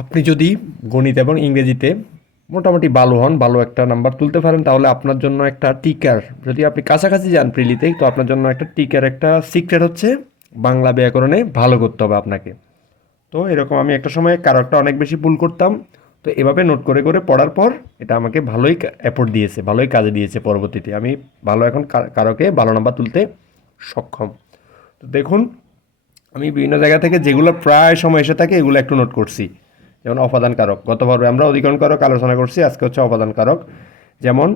আপনি যদি গণিত এবং ইংরেজিতে মোটামুটি ভালো হন, ভালো একটা নাম্বার তুলতে পারেন, তাহলে আপনার জন্য একটা টিকার, যদি আপনি কাছাকাছি যান প্রিলিতে, তো আপনার জন্য একটা টিকার একটা সিক্রেট হচ্ছে বাংলা ব্যাকরণে ভালো করতে হবে আপনাকে। তো এরকম আমি একটা সময় কারকটা অনেক বেশি ভুল করতাম। তো এভাবে নোট করে করে পড়ার পর এটা আমাকে ভালোই অ্যাপোর্ট দিয়েছে, ভালোই কাজে দিয়েছে। পরবর্তীতে আমি ভালো এখন কারকে ভালো নাম্বার তুলতে সক্ষম। তো দেখুন, আমি বিভিন্ন জায়গা থেকে যেগুলো প্রায় সময় এসে থাকে এগুলো একটু নোট করছি। যেমন অপাদান কারক, গত পর্বে আমরা অধিকরণ কারক আলোচনা করছি, আজকে হচ্ছে অপাদান কারক। যেমন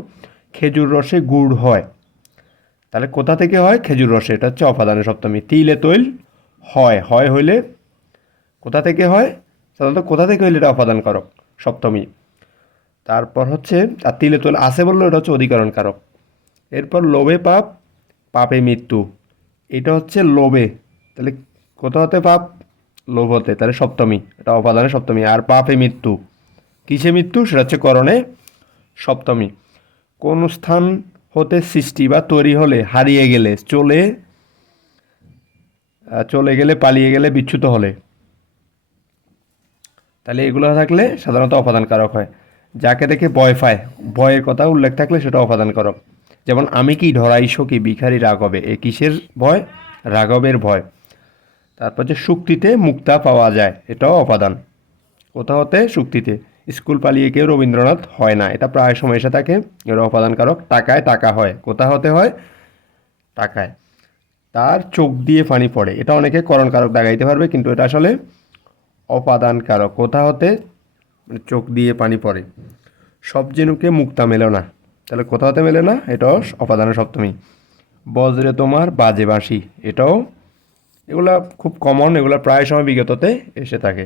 খেজুর রসে গুড় হয়, তাহলে কোথা থেকে হয়? খেজুর রসে, এটা হচ্ছে অপাদানের সপ্তমী। তিলে তৈল হয়, হয় হইলে কোথা থেকে হয়? সাধারণত কোথা থেকে হইলে এটা অপাদান কারক সপ্তমী। তারপর হচ্ছে, আর তিলে তৈল আছে বললো, এটা হচ্ছে অধিকরণ কারক। এরপর লোভে পাপ, পাপে মৃত্যু, এটা হচ্ছে লোভে, তাহলে কোথা হতে পাপ? লোভ হতে, তাহলে সপ্তমী, এটা অপাদানে সপ্তমী। আর পাপে মৃত্যু, কিসে মৃত্যু? সেটা হচ্ছে করণে সপ্তমী। কোন স্থান হতে সৃষ্টি বা তৈরি হলে, হারিয়ে গেলে, চলে গেলে, পালিয়ে গেলে, বিচ্যুত হলে, তাহলে এগুলো থাকলে সাধারণত অপাদান কারক হয়। যাকে দেখে ভয় পায়, ভয়ের কথা উল্লেখ থাকলে সেটা অপাদান কারক। যেমন আমি কি ঢরাই সখী ভিখারি রাঘবে, এ কিসের ভয়? রাঘবের ভয়। তারপর যে শুক্তিতে মুক্তা পাওয়া যায়, এটাও অপাদান। কোথা হতে? শুক্তিতে। স্কুল পালিয়ে কেউ রবীন্দ্রনাথ হয় না, এটা প্রায় সময় এসে থাকে, এটা অপাদান কারক। টাকায় টাকা হয়, কোথা হতে হয়? টাকায়। তার চোখ দিয়ে পানি পড়ে, এটা অনেকে করণ কারক দাগাইতে পারবে, কিন্তু এটা আসলে অপাদান কারক। কোথা হতে? মানে চোখ দিয়ে পানি পড়ে। সব জেনুকে মুক্তা মেলে না, তাহলে কোথা হতে মেলে না? এটাও অপাদানের সপ্তমী। বজ্রে তোমার বাজে বাঁশি, এটাও, এগুলা খুব কমন, এগুলা প্রায় সময় বিগততে এসে থাকে।